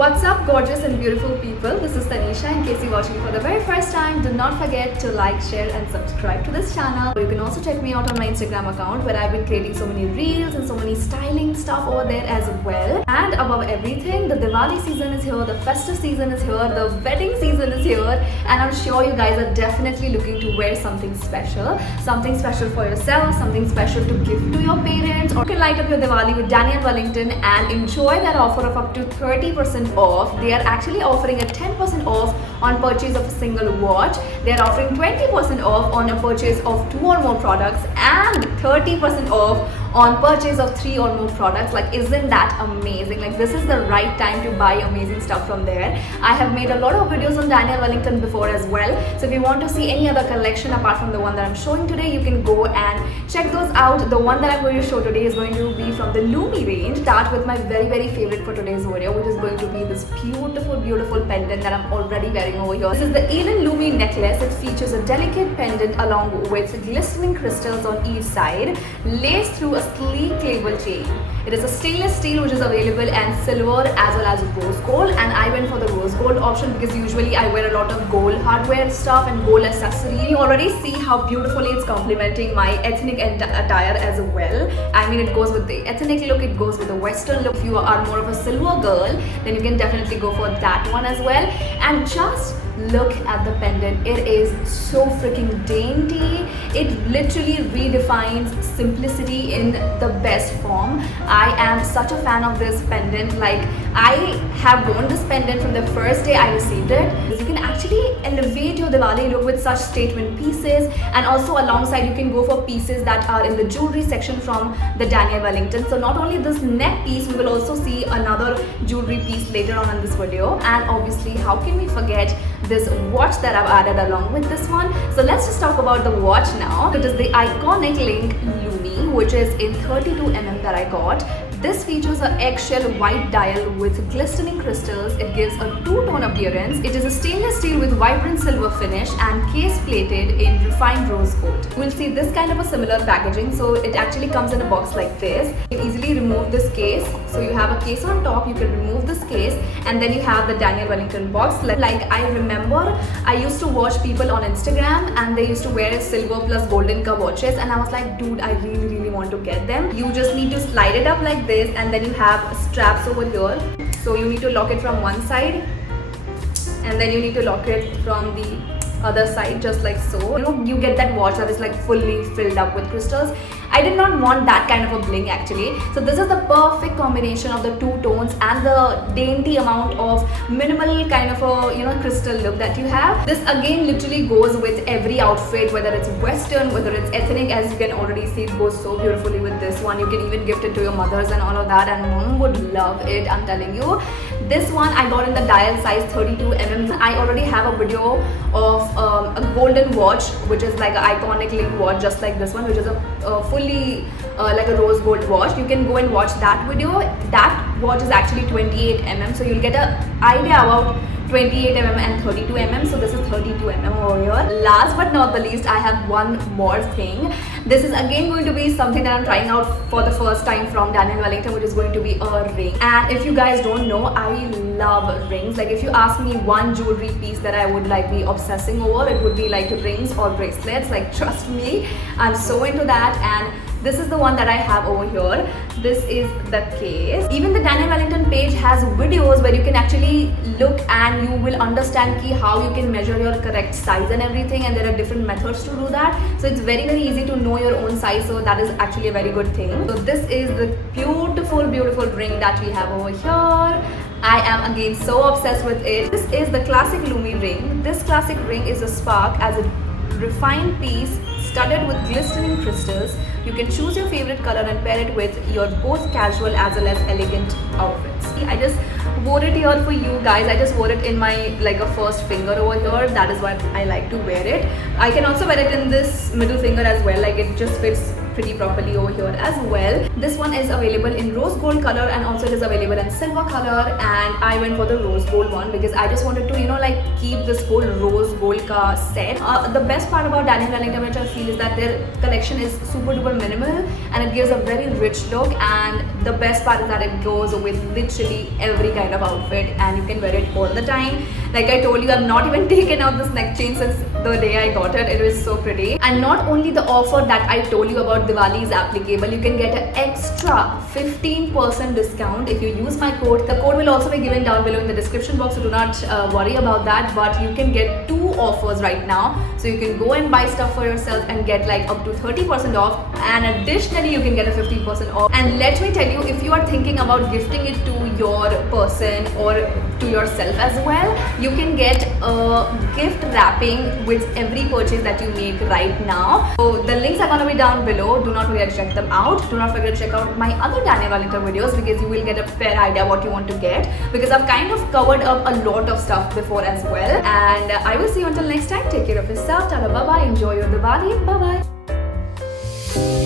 What's up, gorgeous and beautiful people? This is Tanisha. In case you're watching for the very first time, do not forget to like, share and subscribe to this channel. You can also check me out on my Instagram account where I've been creating so many reels and so many styling stuff over there as well. And above everything, the Diwali season is here, the festive season is here, the wedding season is here, and I'm sure you guys are definitely looking to wear something special for yourself, something special to give to your parents, or you can light up your Diwali with Daniel Wellington and enjoy that offer of up to 30% off. They are actually offering a 10% off on purchase of a single watch. They are offering 20% off on a purchase of 2 or more products and 30% off on purchase of 3 or more products. Like, isn't that amazing? Like, this is the right time to buy amazing stuff from there. I have made a lot of videos on Daniel Wellington before as well, so if you want to see any other collection apart from the one that I'm showing today, you can go and check those out. The one that I'm going to show today is going to be from the Lumie range. Start with my very favorite for today's video, which is going to be this beautiful pendant that I'm already wearing over here. This is the Elan Lumie necklace. It features a delicate pendant along with glistening crystals on each side, laced through a sleek cable chain. It is a stainless steel which is available and silver as well as rose gold, and I went for the rose gold option because usually I wear a lot of gold hardware stuff and gold accessories. You already see how beautifully it's complementing my ethnic attire as well. I mean, it goes with the ethnic look, it goes with the western look. If you are more of a silver girl, then you can definitely go for that one as well. And just look at the pendant. It is so freaking dainty. It literally redefines simplicity in the best form. I am such a fan of this pendant. Like, I have worn this pendant from the first day I received it. You can actually elevate your Diwali look with such statement pieces, and also alongside you can go for pieces that are in the jewelry section from the Daniel Wellington. So not only this neck piece, we will also see another jewelry piece later on in this video. And obviously, how can we forget this watch that I've added along with this one? So let's just talk about the watch now. It is the iconic link Lumie, which is in 32mm that I got. This features an eggshell white dial with glistening crystals. It gives a two-tone appearance. It is a stainless steel with vibrant silver finish and case plated in refined rose gold. We'll see this kind of a similar packaging. So it actually comes in a box like this. You can easily remove this case. So you have a case on top, you can remove this case, and then you have the Daniel Wellington box. Like, I remember I used to watch people on Instagram and they used to wear silver plus golden ka watches, and I was like, dude, I really want to get them. You just need to slide it up like this, and then you have straps over here. So you need to lock it from one side, and then you need to lock it from the other side, just like so. You know, you get that watch that is like fully filled up with crystals. I did not want that kind of a bling actually. So this is the perfect combination of the two tones and the dainty amount of minimal kind of a, you know, crystal look that you have. This again literally goes with every outfit, whether it's western, whether it's ethnic. As you can already see, it goes so beautifully with this one. You can even gift it to your mothers and all of that, and mom would love it, I'm telling you. This one I got in the dial size 32mm. I already have a video of a golden watch, which is like an iconic link watch just like this one, which is a fully like a rose gold watch. You can go and watch that video. That watch is actually 28mm, so you'll get an idea about 28mm and 32mm. So this is 32mm over here. Last but not the least, I have one more thing. This is again going to be something that I'm trying out for the first time from Daniel Wellington, which is going to be a ring. And if you guys don't know, I love rings. Like, if you ask me one jewelry piece that I would like be obsessing over, it would be like rings or bracelets. Like, trust me, I'm so into that. And this is the one that I have over here. This is the case. Even the Daniel Wellington page has videos where you can actually look and you will understand how you can measure your correct size and everything, and there are different methods to do that. So it's very easy to know your own size, so that is actually a very good thing. So this is the beautiful ring that we have over here. I am again so obsessed with it. This is the classic Lumie ring. This classic ring is a spark as a refined piece studded with glistening crystals. You can choose your favorite color and pair it with your both casual as well as elegant outfits. I just wore it here for you guys. I just wore it in my like a first finger over here. That is why I like to wear it. I can also wear it in this middle finger as well. Like, it just fits pretty properly over here as well. This one is available in rose gold color and also it is available in silver color, and I went for the rose gold one because I just wanted to, you know, like keep this whole rose gold ka set. The best part about Daniel Wellington, which I feel, is that their collection is super duper minimal and it gives a very rich look, and the best part is that it goes with literally every kind of outfit and you can wear it all the time. Like I told you, I've not even taken out this neck chain since the day I got it. It was so pretty. And not only the offer that I told you about Diwali is applicable, you can get an extra 15% discount if you use my code. The code will also be given down below in the description box, so do not worry about that. But you can get 2 offers right now, so you can go and buy stuff for yourself and get like up to 30% off, and additionally you can get a 15% off. And let me tell you, if you are thinking about gifting it to your person or to yourself as well, you can get a gift wrapping with every purchase that you make right now. So the links are gonna be down below. Do not forget to check them out. Do not forget to check out my other Daniel Wellington videos because you will get a fair idea what you want to get, because I've kind of covered up a lot of stuff before as well. And I will see you until next time. Take care of yourself. Tada, bye bye. Enjoy your Diwali. Bye bye.